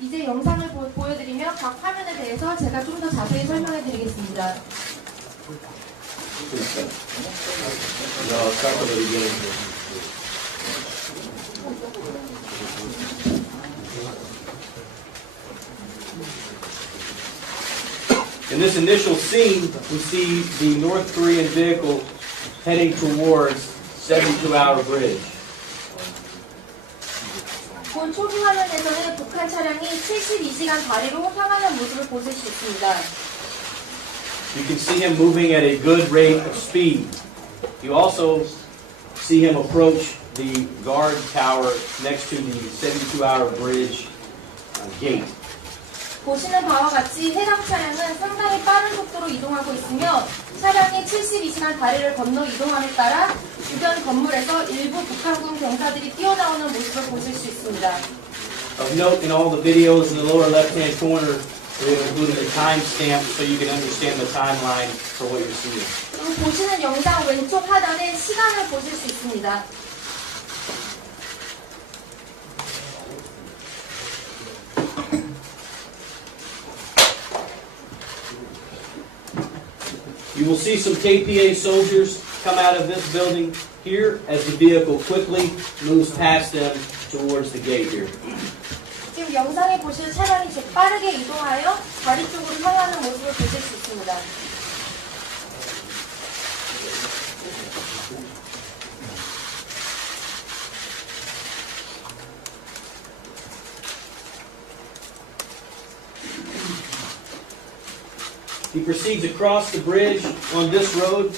이제 영상을 보여드리며 각 화면에 대해서 제가 좀 더 자세히 설명해드리겠습니다. In this initial scene, we see the North Korean vehicle heading towards 72-hour bridge. 본 초기 화면에서는 북한 차량이 72시간 다리로 향하는 모습을 보실 수 있습니다. You can see him moving at a good rate of speed. You also see him approach the guard tower next to the 72-hour bridge gate. 보시는 바와 같이 해당 차량은 상당히 빠른 속도로 이동하고 있으며 차량이 72시간 다리를 건너 이동함에 따라 주변 건물에서 일부 북한군 병사들이 뛰어나오는 모습을 보실 수 있습니다. Of note, in all the videos in the lower left-hand corner, we have included a timestamp so you can understand the timeline for what you're seeing. 보시는 영상 왼쪽 하단에 시간을 보실 수 있습니다. You will see some KPA soldiers come out of this building here as the vehicle quickly moves past them towards the gate here. 지금 영상에 보시는 차량이 빠르게 이동하여 다리 쪽으로 향하는 모습을 보실 수 있습니다. He proceeds across the bridge on this road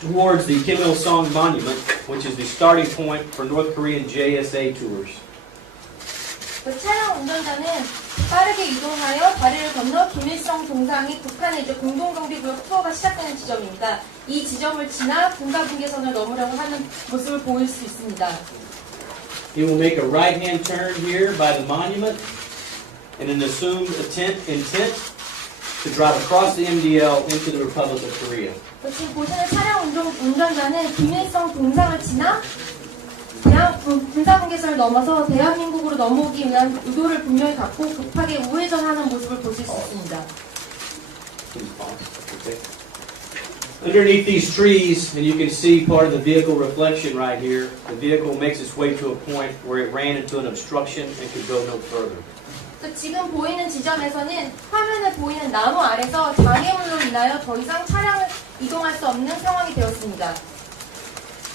towards the Kim Il-sung Monument, which is the starting point for North Korean JSA tours. 그 차량 운전자는 빠르게 이동하여 다리를 건너 김일성 동상이 북한의 공동경비구역 투어가 시작되는 지점입니다. 이 지점을 지나 군사분계선을 넘으려고 하는 모습을 보일 수 있습니다. He will make a right-hand turn here by the monument in an assumed intent to drive across the MDL into the Republic of Korea. 지금 보시는 차량 운전자는 김일성 동상을 지나 군사분계선을 넘어서 대한민국으로 넘어오기 위한 의도를 분명히 갖고 급하게 우회전하는 모습을 보실 수 있습니다. Underneath these trees, and you can see part of the vehicle reflection right here, the vehicle makes its way to a point where it ran into an obstruction and could go no further. 지금 보이는 지점에서는 화면에 보이는 나무 아래서 장애물로 인하여 더 이상 차량을 이동할 수 없는 상황이 되었습니다.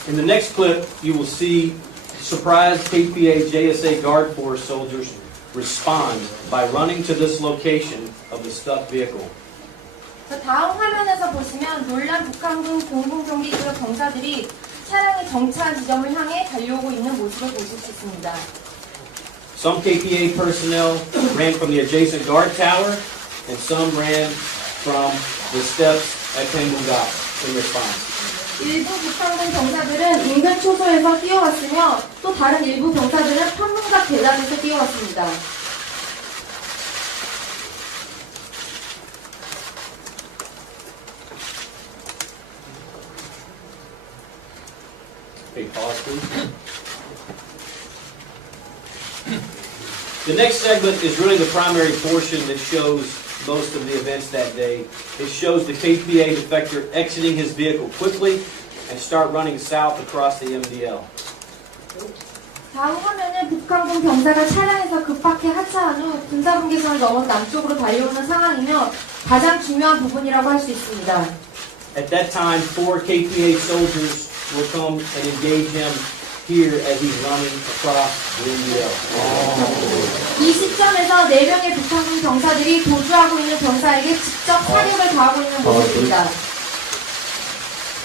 In the next clip, you will see surprised KPA JSA Guard Force soldiers respond by running to this location of the stuck vehicle. 다음 화면에서 보시면 놀란 북한군 공군경비구역 병사들이 차량이 정차한 지점을 향해 달려오고 있는 모습을 보실 수 있습니다. Some KPA personnel ran from the adjacent guard tower, and some ran from the steps at Pengmunggak in response. 일부 북한군 병사들은 인근 초소에서 뛰어왔으며 또 다른 일부 병사들은 판문각 계단에서 뛰어왔습니다. Okay, pause, please. The next segment is really the primary portion that shows most of the events that day. It shows the KPA defector exiting his vehicle quickly and start running south across the MDL. 다음 화면은 북한군 병사가 차량에서 급하게 하차한 후 군사분계선을 넘어 남쪽으로 달려오는 상황이며 가장 중요한 부분이라고 할 수 있습니다. At that time, 4 KPA soldiers will come and engage him here as he's running across the MDL. 이 시점에서 4명의 북한군 병사들이 도주하고 있는 병사에게 직접 사격을 가하고 있는 모습입니다.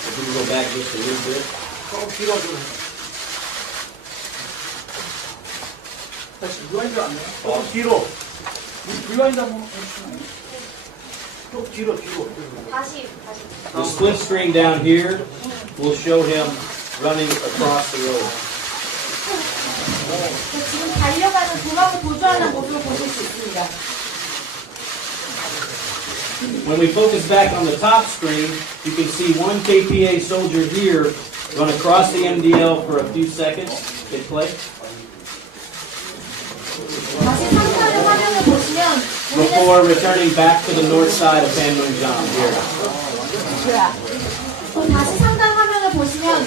If we can go back just a little bit. 다시 리와인드 안 돼요? 뒤로. 리와인드 한번 해주시면 또 뒤로. 다시. The split screen down here will show him running across the road. 지금 달려가는 도망을 도주하는 모습을 보실 수 있습니다. When we focus back on the top screen, you can see one KPA soldier here run across the MDL for a few seconds. Hit play. 다시 3탄의 화면을 보시면 Before returning back to the north side of Panmunjom here. 다시 3단 화면을 보시면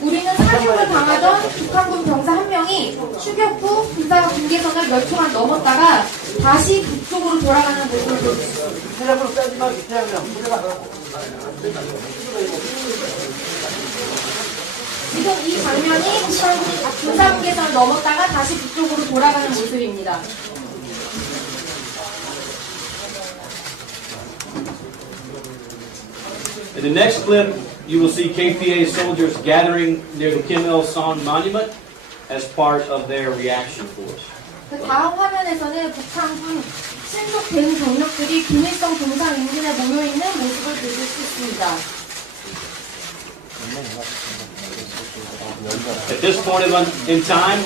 우리는 사격을 당하던 북한군 병사 한 명이 추격 후 군사 분계선을 몇 초간 넘었다가 다시 북쪽으로 돌아가는 모습을 볼 수 있습니다. 지금 이 장면이 북한군이 군사 분계선을 넘었다가 다시 북쪽으로 돌아가는 모습입니다. In the next clip, you will see KPA soldiers gathering near the Kim Il-sung Monument as part of their reaction force. 그 다음 화면에서는 북한군 신속된 병력들이 김일성 동상 인근에 모여있는 모습을 보실 수 있습니다. At this point in time,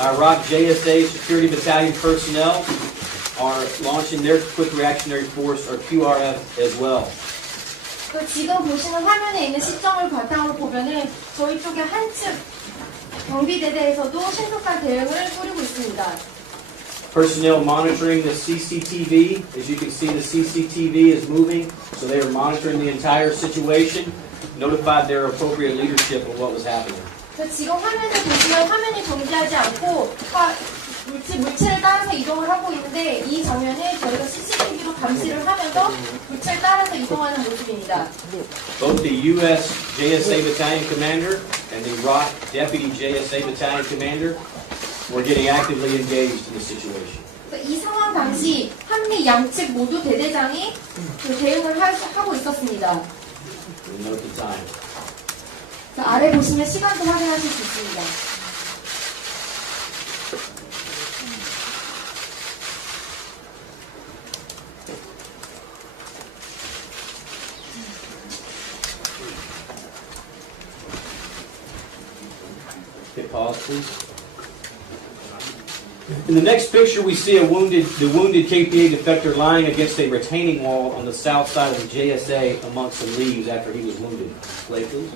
our ROC JSA Security Battalion personnel are launching their Quick Reactionary Force, or QRF, as well. 지금 보시는 화면에 있는 시점을 바탕으로 보면은 저희 쪽에 한측 경비대대에서도 신속한 대응을 꾸리고 있습니다. Personnel monitoring the Cctv. As you can see, the Cctv is moving, so they are monitoring the entire situation, notified their appropriate leadership of what was happening. 지금 화면을 보시면 화면이 정지하지 않고 물체를 따라서 이동을 하고 있는데 이 장면을 저희가 CCTV로 감시를 하면서 물체를 따라서 이동하는 모습입니다. Both the U.S. JSA Battalion Commander and the ROC Deputy JSA Battalion Commander were getting actively engaged in the situation. 이 상황 당시 한미 양측 모두 대대장이 대응을 하고 있었습니다. You'll note the time. 아래 보시면 시간도 확인하실 수 있습니다. Hit pause, please. In the next picture, we see the wounded KPA defector lying against a retaining wall on the south side of the JSA amongst some leaves after he was wounded. Play, please.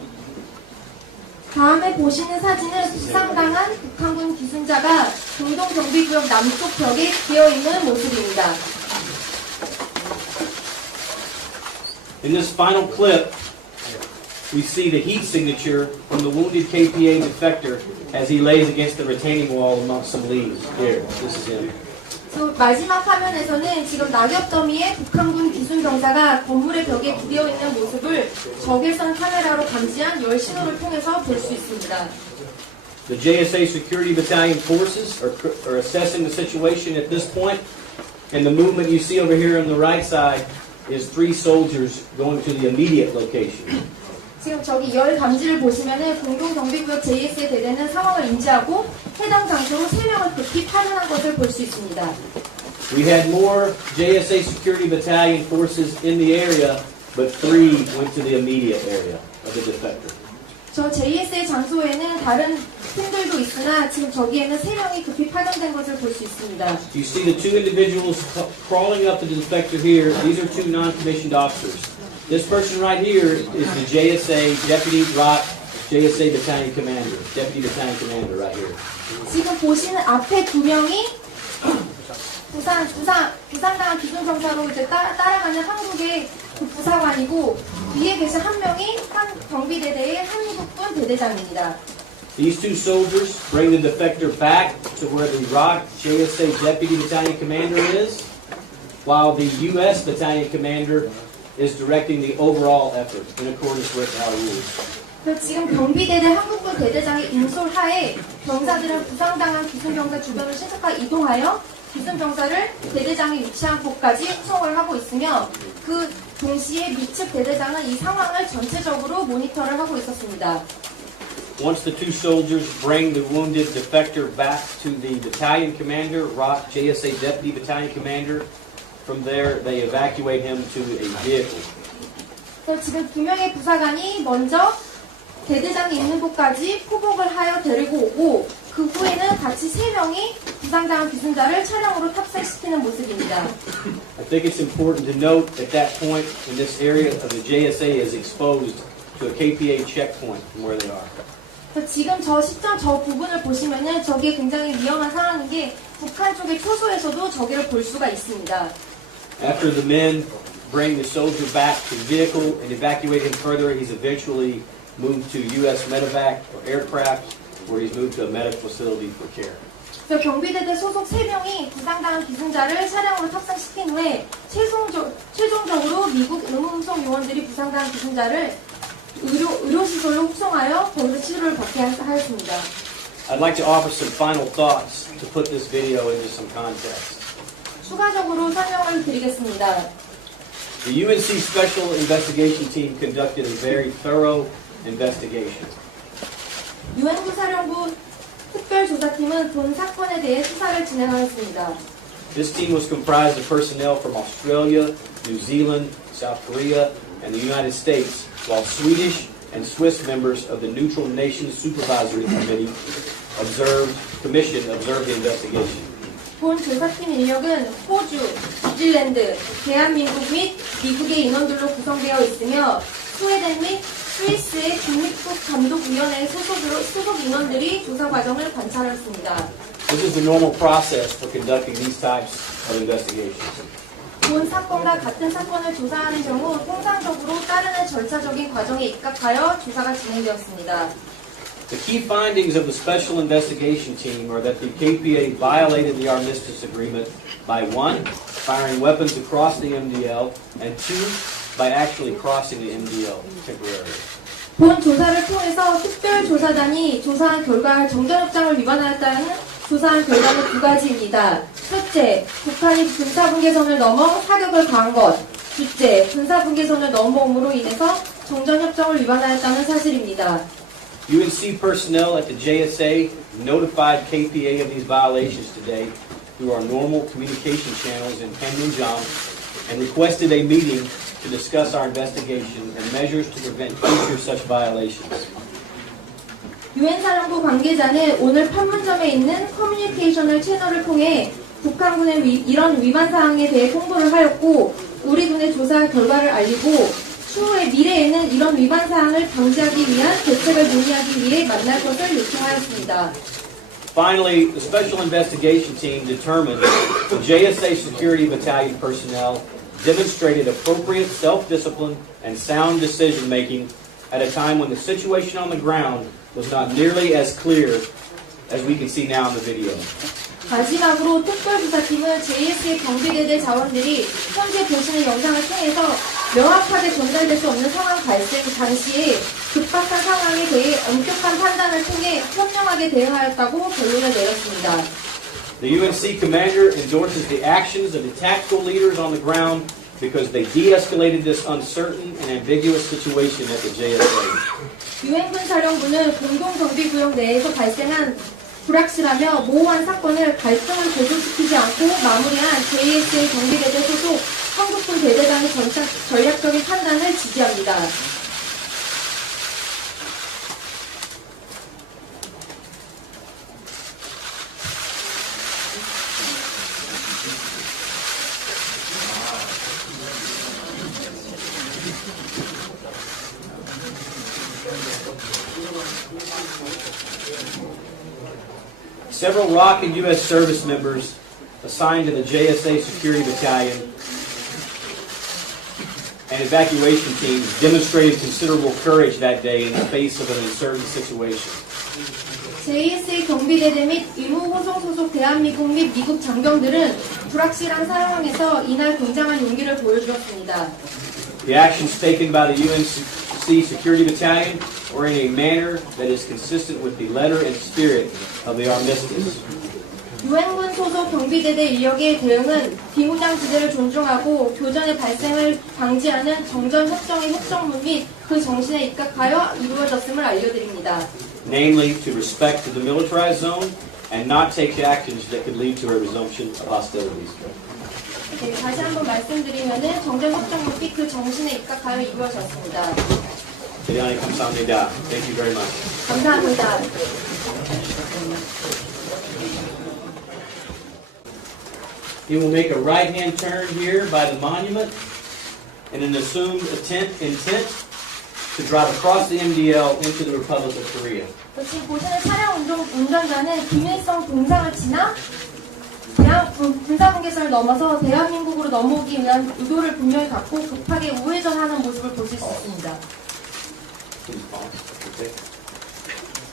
다음에 보시는 사진은 부상당한 북한군 기순자가 공동경비구역 남쪽 벽에 기어있는 모습입니다. In this final clip, we see the heat signature from the wounded KPA defector as he lays against the retaining wall amongst some leaves. Here, this is him. 마지막 화면에서는 지금 낙엽 더미에 북한군 귀순병사가 건물의 벽에 기대어있는 모습을 적외선 카메라로 감지한 열 신호를 통해서 볼 수 있습니다. The JSA Security Battalion forces are assessing the situation at this point, and the movement you see over here on the right side is 3 soldiers going to the immediate location. 지금 저기 열 감지를 보시면은 공동경비구역 JSA 대대는 상황을 인지하고 해당 장소로 3명을 급히 파견한 것을 볼 수 있습니다. We had more JSA Security Battalion forces in the area, but 3 went to the immediate area of the defector. 저 JSA 장소에는 다른 팀들도 있으나 지금 저기에는 3명이 급히 파견된 것을 볼 수 있습니다. You see the 2 individuals crawling up to the defector here. These are 2 non-commissioned officers. This person right here is the JSA Deputy ROC JSA Battalion Commander, Deputy Battalion Commander right here. 지금 보시는 앞에 2명이 부상당한 기순병사로 이제 따라가는 한국의 그 부사관이고 뒤에 계신 한 명이 한 경비대대의 한국군 대대장입니다. These 2 soldiers bring the defector back to where the ROC JSA Deputy Battalion Commander is, while the U.S. Battalion Commander is directing the overall effort in accordance with our rules. 지금 경비대대 한국군 대대장의 인솔하에 병사들은 부상당한 기순병사 주변을 신속하게 이동하여 기순병사를 대대장이 위치한 곳까지 후송을 하고 있으며 그 동시에 미측 대대장은 이 상황을 전체적으로 모니터를 하고 있었습니다. Once the 2 soldiers bring the wounded defector back to the battalion commander, ROC JSA Deputy Battalion Commander, from there they evacuate him to a vehicle. 지금 2명의 부사관이 먼저 대대장이 있는 곳까지 포복을 하여 데리고 오고 그 후에는 같이 3명이 부상당한 기순자를 차량으로 탑승시키는 모습입니다. I think it's important to note at that point in this area of the JSA is exposed to a KPA checkpoint from where they are. 그래서 지금 저 시점 저 부분을 보시면은 저게 굉장히 위험한 상황인 게 북한 쪽의 초소에서도 저기를 볼 수가 있습니다. After the men bring the soldier back to the vehicle and evacuate him further, he's eventually moved to U.S. medevac or aircraft, where he's moved to a medical facility for care. 그래서 경비대대 소속 3명이 부상당한 기승자를 차량으로 탑승시킨 후에 최종적으로 미국 의무輸送요원들이 부상당한 기승자를 의료시설로 후송하여 거기서 치료를 받게 하였습니다. I'd like to offer some final thoughts to put this video into some context. 추가적으로 설명을 드리겠습니다. The UNC Special Investigation Team conducted a very thorough investigation. 유엔군 사령부 특별조사팀은 본 사건에 대해 수사를 진행하였습니다. This team was comprised of personnel from Australia, New Zealand, South Korea, and the United States, while Swedish and Swiss members of the Neutral Nations Supervisory Committee observed the investigation. 본 조사팀 인력은 호주, 뉴질랜드, 대한민국 및 미국의 인원들로 구성되어 있으며 스웨덴 및 스위스의 중립국 감독위원회 소속 인원들이 조사 과정을 관찰했습니다. This is the normal process for conducting these types of investigations. 본 사건과 같은 사건을 조사하는 경우 통상적으로 따르는 절차적인 과정에 입각하여 조사가 진행되었습니다. The key findings of the Special Investigation Team are that the KPA violated the armistice agreement by 1. Firing weapons across the MDL, and 2. By actually crossing the MDL temporarily. 본 조사를 통해서 특별조사단이 조사한 결과 정전협정을 위반하였다는 조사한 결과는 2가지입니다. 첫째, 북한이 군사분계선을 넘어 사격을 가한 것. 둘째, 군사분계선을 넘어옴으로 인해서 정전협정을 위반하였다는 사실입니다. UNC personnel at the JSA notified KPA of these violations today through our normal communication channels in Panmunjom and requested a meeting to discuss our investigation and measures to prevent future such violations. 유엔 사령부 관계자는 오늘 판문점에 있는 커뮤니케이션을 채널을 통해 북한군의 이런 위반 사항에 대해 통보를 하였고 우리 군의 조사 결과를 알리고 추후에 미래에는 이런 위반 사항을 방지하기 위한 대책을 논의하기 위해 만날 것을 요청하였습니다. Finally, the Special Investigation Team determined the JSA Security Battalion personnel demonstrated appropriate self-discipline and sound decision-making at a time when the situation on the ground was not nearly as clear as we can see now in the video. 마지막으로 특별조사팀은 JSA 경비대대 자원들이 현재 보시는 영상을 통해서 명확하게 전달될 수 없는 상황 발생 당시에 급박한 상황에 대해 엄격한 판단을 통해 현명하게 대응하였다고 결론을 내렸습니다. The UNC commander endorses the actions of the tactical leaders on the ground because they de-escalated this uncertain and ambiguous situation at the JSA. 유엔군 사령부는 공동경비구역 내에서 발생한 불확실하며 모호한 사건을 갈등을 고조시키지 않고 마무리한 JSA 경비대대 소속 한국군 대대장의 전략적인 판단을 지지합니다. Several ROC and U.S. service members assigned to the JSA Security Battalion and evacuation teams demonstrated considerable courage that day in the face of an uncertain situation. JSA 경비대대 및 의무호송 소속 대한민국 및 미국 장병들은 불확실한 상황에서 이날 굉장한 용기를 보여주었습니다. The actions taken by the UNC Security Battalion were in a manner that is consistent with the letter and spirit of the armistice. 유엔군 소속 경비대대 인력의 대응은 비무장지대를 존중하고 교전의 발생을 방지하는 정전협정의 협정문 및 그 정신에 입각하여 이루어졌음을 알려드립니다. Namely, to respect the demilitarized zone and not take actions that could lead to a resumption of hostilities. 네, 다시 한번 말씀드리면은 정전협정문 및 그 정신에 입각하여 이루어졌습니다. 대단히 감사합니다. Thank you very much. 감사합니다. He will make a right-hand turn here by the monument in an assumed intent to drive across the MDL into the Republic of Korea. 지금 보시는 차량 운전자는 기밀성 동상을 지나 군사분계선을 넘어서 대한민국으로 넘어오기 위한 의도를 분명히 갖고 급하게 우회전하는 모습을 보실 수 있습니다.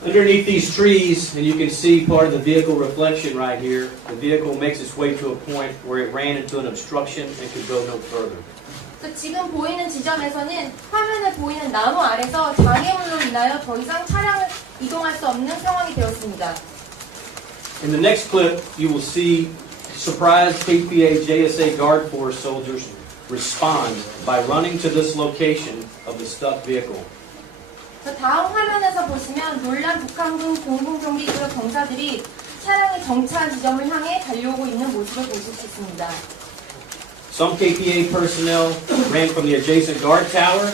Underneath these trees, and you can see part of the vehicle reflection right here, the vehicle makes its way to a point where it ran into an obstruction and could go no further. 지금 보이는 지점에서는 화면에 보이는 나무 아래서 장애물로 인하여 더 이상 차량을 이동할 수 없는 상황이 되었습니다. In the next clip, you will see surprised KPA JSA Guard Force soldiers respond by running to this location of the stuck vehicle. 다음 화면에서 보시면 놀란 북한군 공군경비구역 병사들이 차량이 정차한 지점을 향해 달려오고 있는 모습을 보실 수 있습니다. Some KPA personnel ran from the adjacent guard tower,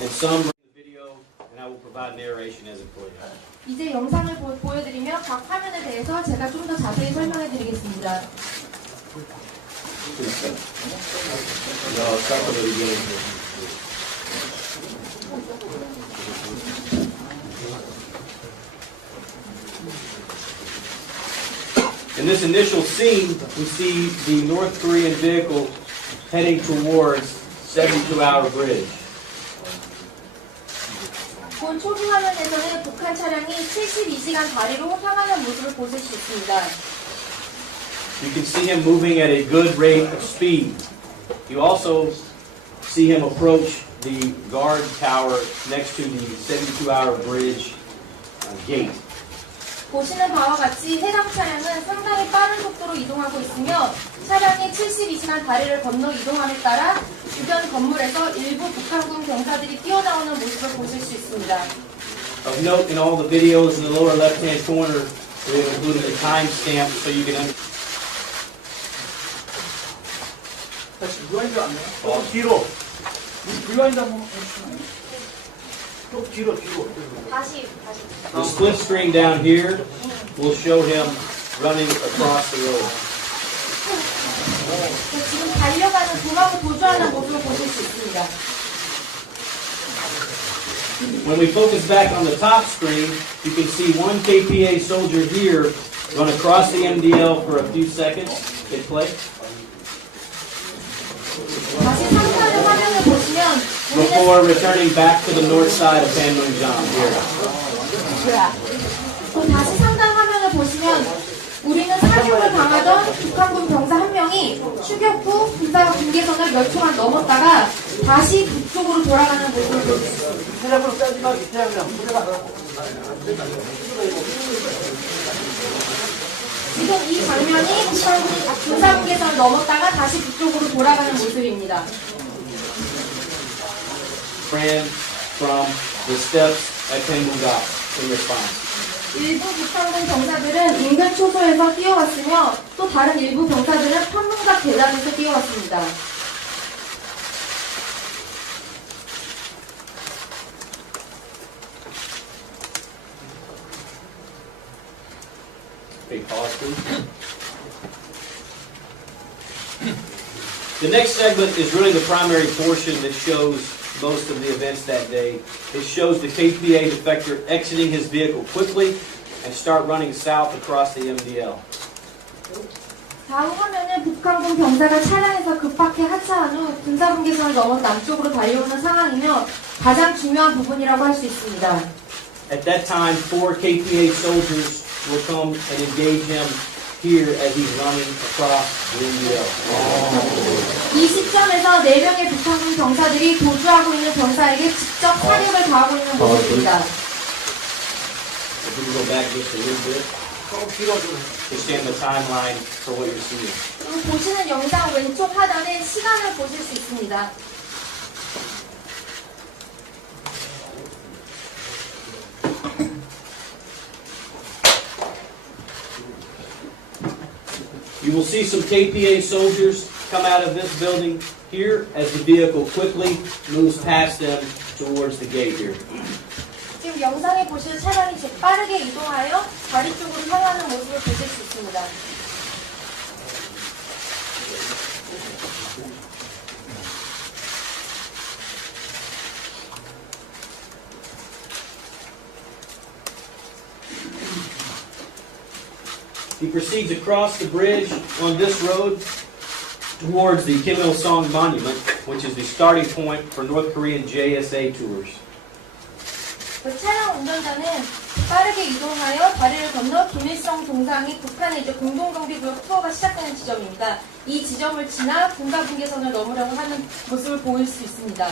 and some ran the video, and I will provide narration as appropriate. 이제 영상을 보여드리며 각 화면에 대해서 제가 좀 더 자세히 설명해드리겠습니다. In this initial scene, we see the North Korean vehicle heading towards 72-hour bridge. 본 초기 화면에서는 북한 차량이 72시간 다리로 향하는 모습을 보실 수 있습니다. You can see him moving at a good rate of speed. You also see him approach the guard tower next to the 72-hour bridge gate. 보시는 바와 같이 해당 차량은 상당히 빠른 속도로 이동하고 있으며 차량이 72시간 다리를 건너 이동함에 따라 주변 건물에서 일부 북한군 병사들이 뛰어나오는 모습을 보실 수 있습니다. Of note, in all the videos in the lower left-hand corner, we have included a timestamp so you can understand. 다시 리와인드 안 돼요? 조금 뒤로. 리와인드 한번 해주시나요? 좀 뒤로. 다시. The split screen down here will show him running across the road. 지금 달려가는 도망을 도주하는 모습을 보실 수 있습니다. When we focus back on the top screen, you can see one KPA soldier here run across the MDL for a few seconds. Hit play. 다시 상단의 화면을 보시면 Before returning back to the north side of Panmunjom here. 다시 상단 화면을 보시면 우리는 사격을 당하던 북한군 병사 한 명이 추격 후 군사 분계선을 몇 초간 넘었다가 다시 북쪽으로 돌아가는 모습을 볼 수 있습니다. 지금 이 장면이 북한군이 군사 분계선을 넘었다가 다시 북쪽으로 돌아가는 모습입니다. Ran from the steps at Panmunjom in response. 일부 북한군 병사들은 인근 초소에서 뛰어왔으며 또 다른 일부 병사들은 판문각 계단에서 뛰어왔습니다. Okay, pause, please. The next segment is really the primary portion that shows most of the events that day. It shows the KPA defector exiting his vehicle quickly and start running south across the MDL. 다음 화면은 북한군 병사가 차량에서 급하게 하차한 후 군사분계선을 넘어 남쪽으로 달려오는 상황이며 가장 중요한 부분이라고 할 수 있습니다. At that time, 4 KPA soldiers will come and engage him here as he's running across the MDL. 이 시점에서 4명의 북한군 병사들이 도주하고 있는 병사에게 직접 사격을 가하고 있는 모습입니다. If we can go back just a little bit, to stand the timeline for what you're seeing. 그리고 보시는 영상 왼쪽 하단에 시간을 보실 수 있습니다. You will see some KPA soldiers come out of this building here as the vehicle quickly moves past them towards the gate here. 지금 영상에 보시는 차량이 빠르게 이동하여 다리 쪽으로 향하는 모습을 보실 수 있습니다. He proceeds across the bridge on this road towards the Kim Il-sung Monument, which is the starting point for North Korean JSA tours. 그 차량 운전자는 빠르게 이동하여 다리를 건너 김일성 동상이 북한의 이제 공동경비구역 투어가 시작되는 지점입니다. 이 지점을 지나 군가 분계선을 넘으려고 하는 모습을 보일 수 있습니다.